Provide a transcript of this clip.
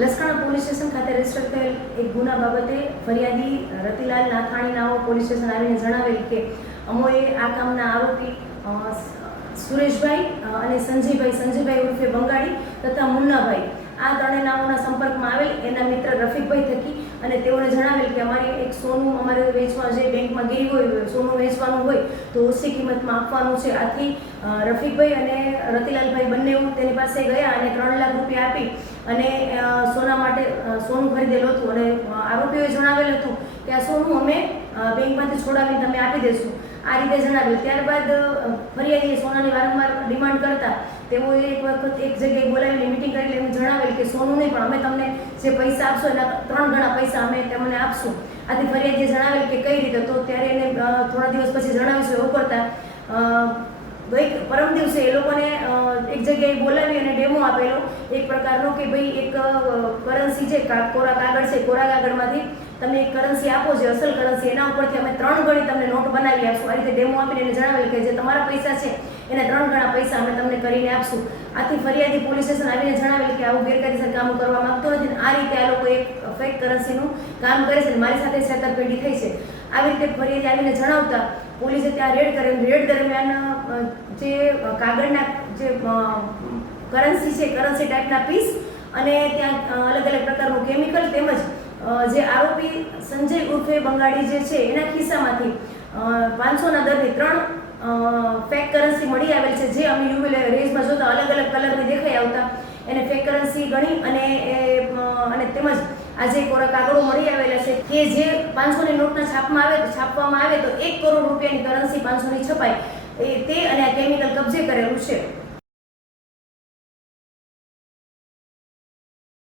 Laskana police station ખાતે register થયેલ એક ગુના બાબતે ફરિયાદી રતિલાલ નાથાણી નાઓ પોલીસ સ્ટેશન આવીને જણાવેલ કે અમોએ આ કામના આરોપી સુરેશભાઈ અને સંજયભાઈ ઉર્ફે બંગાળી તથા મુન્નાભાઈ આ ત્રણેય નામોના સંપર્કમાં આવેલ એના મિત્ર રફીકભાઈ થકી અને તેઓને જણાવેલ કે અમારે એક સોનું અમારે વેચવા જે બેંકમાં ગઈ હોય સોનું વેચવાનું હોય તો ઓછી કિંમતમાં આપવાનું છે. આથી રફીકભાઈ અને રતિલાલભાઈ બંને તેની પાસે ગયા અને 3 લાખ રૂપિયા આપી અને સોના માટે સોનું ખરીદેલું હતું અને આરોપીઓએ જણાવેલ હતું કે આ સોનું અમે બેંકમાંથી છોડાવીને તમે આપી દેશું આ રીતે જણાવેલ. ત્યારબાદ ફરિયાદીએ સોનાની વારંવાર ડિમાન્ડ કરતા તેઓએ એક વખત એક જગ્યાએ બોલાવીને મિટિંગ કરી એમ જણાવેલ કે સોનું નહીં પણ અમે તમને જે પૈસા આપશો એના 3 ગણા પૈસા અમે તમને આપશું. આથી ફરિયાદીએ જણાવેલ કે કઈ રીતે, તો ત્યારે એને થોડા દિવસ પછી જણાવીશું એવું કરતા પરમ દિવસે એ લોકોને એક જગ્યાએ બોલાવી અને ડેમો આપેલો એક પ્રકારનો કે ભાઈ એક કરન્સી છે કોરા કાગળ છે, કોરા કાગળમાંથી તમે એક કરન્સી આપો છે અસલ કરન્સી, એના ઉપરથી અમે 3 ગણી તમને નોટ બનાવી આપશું. આ રીતે ડેમો આપીને એને જણાવેલ કે જે તમારા પૈસા છે એના 3 ગણા પૈસા અમે તમને કરીને આપશું. આથી ફરિયાદી પોલીસ સ્ટેશન આવીને જણાવેલ કે આવું ગેરકાયદેસર કામ કરવા માંગતો નથી. આ રીતે આ લોકો એક ફેક કરન્સીનું કામ કરે છે, મારી સાથે છેતરપિંડી થઈ છે. આવી રીતે ફરિયાદી આવીને જણાવતા પોલીસે ત્યાં રેડ દરમિયાન જે કાગળના જે કરન્સી છે, કરન્સી ટાઈપના પીસ અને ત્યાં અલગ અલગ પ્રકારનું કેમિકલ તેમજ જે આરોપી સંજય ઉર્ફે બંગાળી જે છે એના ખિસ્સામાંથી 500ના દરની 3 ફેક કરન્સી મળી આવેલ છે, જે અમે યુવી રેઝમાં જોતા અલગ અલગ કલરની દેખાઈ આવતા એને ફેક કરન્સી ગણી અને તેમજ આજે કોરા કાગળો મળી આવેલા છે કે જે 500ની નોટના છાપવામાં આવે તો 1 કરોડ રૂપિયાની કરન્સી 500ની છપાય તે અને આ કેમિકલ કબજે કરેલું છે.